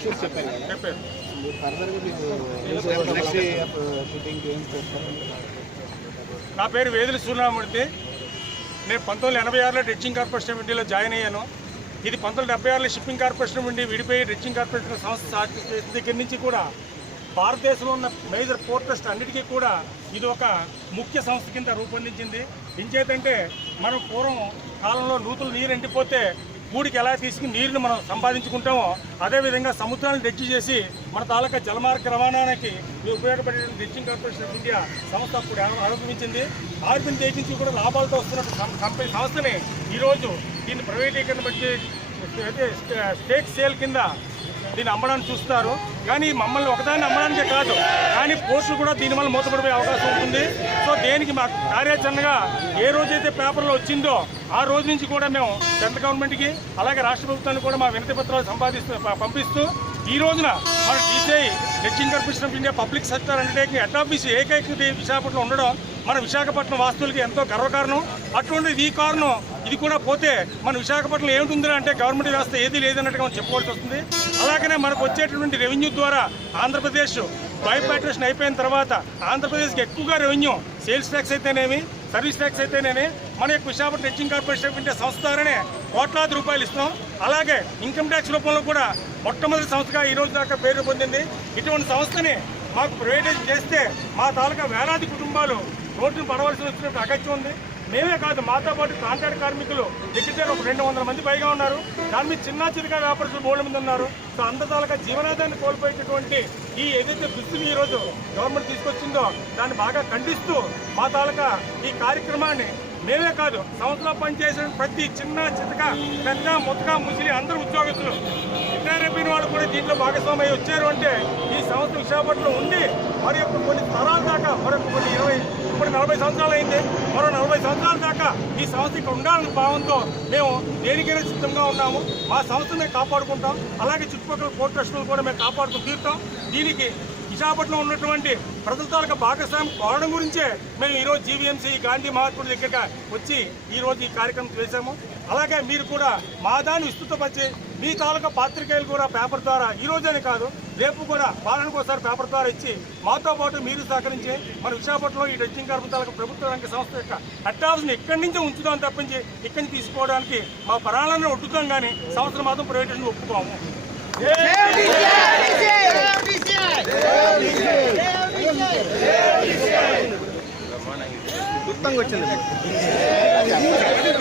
Issues చెప్పారు. నా పేరు వేదుల సూర్యనారాయణమూర్తి. నేను 1986లో డ్రెడ్జింగ్ కార్పొరేషన్ ఆఫ్ ఇండియాలో జాయిన్ అయ్యాను. ఇది 1976లో షిప్పింగ్ కార్పొరేషన్ ఆఫ్ ఇండియా విడిపోయి డ్రెడ్జింగ్ కార్పొరేషన్ సంస్థ స్టార్ట్ చేసిన దగ్గర నుంచి కూడా భారతదేశంలో ఉన్న మేజర్ పోర్ట్ ట్రస్ట్ అన్నిటికీ కూడా ఇది ఒక ముఖ్య సంస్థ కింద రూపొందించింది. ఇంచేతంటే మనం పూర్వం కాలంలో నూతులు నీరు ఎండిపోతే గూడికి ఎలా తీసుకుని నీరుని మనం సంపాదించుకుంటామో అదేవిధంగా సముద్రాన్ని డ్రెడ్జి చేసి మన తాలూకా జలమార్గ రవాణానికి ఉపయోగపడే డ్రెడ్జింగ్ కార్పొరేషన్ ఆఫ్ ఇండియా సంస్థ అప్పుడు ఆరంభించింది. ఆరంభించి కూడా లాభాలతో వస్తున్న కంపెనీ సంస్థని ఈరోజు దీన్ని ప్రైవేటీకరణ బట్టి స్టేక్ సేల్ కింద దీన్ని అమ్మడానికి చూస్తున్నారు. కానీ మమ్మల్ని ఒకదాన్ని అమ్మడానికే కాదు, కానీ పోస్టులు కూడా దీనివల్ల మూతపడిపోయే అవకాశం ఉంటుంది. సో దేనికి మా కార్యాచరణగా ఏ రోజైతే పేపర్లో వచ్చిందో ఆ రోజు నుంచి కూడా మేము సెంట్రల్ గవర్నమెంట్కి అలాగే రాష్ట్ర ప్రభుత్వానికి కూడా మా వినతి పత్రాలు పంపిస్తూ ఈ రోజున మన DCI dredging corporation of India public sector undertaking head office ఏకైక విశాఖపట్నం ఉండడం మన విశాఖపట్నం వాస్తువులకి ఎంతో గర్వకారణం. అటువంటిది ఈ కారణం ఇది కూడా పోతే మన విశాఖపట్నం ఏమిటి అంటే గవర్నమెంట్ వ్యవస్థ ఏది లేదన్నట్టుగా మనం చెప్పుకోవాల్సి వస్తుంది. అలాగనే మనకు వచ్చేటటువంటి రెవెన్యూ ద్వారా ఆంధ్రప్రదేశ్ బైపాట్రేషన్ అయిపోయిన తర్వాత ఆంధ్రప్రదేశ్కి ఎక్కువగా రెవెన్యూ సేల్స్ ట్యాక్స్ అయితేనేమి సర్వీస్ ట్యాక్స్ అయితేనేమి మన యొక్క Visakhapatnam dredging corporation of India సంస్థ ద్వారానే కోట్లాది రూపాయలు ఇస్తాం. అలాగే ఇన్కమ్ ట్యాక్స్ రూపంలో కూడా మొట్టమొదటి సంస్థగా ఈ రోజు దాకా పేరు పొందింది. ఇటువంటి సంస్థని మాకు ప్రైవేటైజ్ చేస్తే మా తాలూకా వేలాది కుటుంబాలు రోడ్డును పడవలసి వచ్చినప్పుడు అగత్యం ఉంది. మేమే కాదు, మాతో పాటు కాంట్రాక్ట్ కార్మికులు దగ్గర ఒక 200 మంది పైగా ఉన్నారు. దాని మీద చిన్న చిన్నగా వ్యాపారస్తులు 3 మంది ఉన్నారు. సో అంత తాలూకా జీవనాధాన్ని కోల్పోయేటటువంటి ఈ ఏదైతే దుస్తులు ఈరోజు గవర్నమెంట్ తీసుకొచ్చిందో దాన్ని బాగా ఖండిస్తూ మా తాలూకా ఈ కార్యక్రమాన్ని మేమే కాదు సంవత్సరం పనిచేసిన ప్రతి చిన్న చితక పెద్ద ముతక ముసిలి అందరూ ఉద్యోగస్తులు రిటైర్ అయిపోయిన వాళ్ళు కూడా దీంట్లో భాగస్వామ్యం వచ్చారు అంటే ఈ సంస్థ విశాఖపట్నంలో ఉండి మరి యొక్క కొన్ని తరాల దాకా మరొక కొన్ని 40 సంవత్సరాలు అయింది. మరో 40 సంవత్సరాల దాకా ఈ సంస్థ ఇక్కడ ఉండాలనే భావంతో మేము దేనికైనా సిద్ధంగా ఉన్నాము. మా సంస్థను మేము కాపాడుకుంటాం. అలాగే చుట్టుపక్కల పోర్ట్ ట్రస్టులు కూడా మేము కాపాడుకుని తీరుతాం. దీనికి విశాఖపట్నం ఉన్నటువంటి ప్రజల తాలూకా భాగస్వామ్యం కోరడం గురించే మేము ఈరోజు GVMC గాంధీ మహాత్ముడి దగ్గరగా వచ్చి ఈరోజు ఈ కార్యక్రమం చేశాము. అలాగే మీరు కూడా మా దాన్ని విస్తృతపరిచి మీ తాలూకా పాత్రికేయులు కూడా పేపర్ ద్వారా ఈ రోజనే కాదు రేపు కూడా వారానికి ఒకసారి పేపర్ ద్వారా ఇచ్చి మాతో పాటు మీరు సహకరించి మన విశాఖపట్నంలో ఈ డ్రెడ్జింగ్ కార్మికుల తాలూకా ప్రభుత్వ రంగ సంస్థ యొక్క హెడ్ ఆఫీస్ని ఇక్కడి నుంచి ఉంచుదాం తప్పించి ఇక్కడి నుంచి తీసుకోవడానికి మా ప్రాణాలను ఒడ్డుతాం కానీ సంస్థలు మాత్రం ప్రైవేటైజేషన్ ఒప్పుకోము. గుర్తంగా వచ్చింది.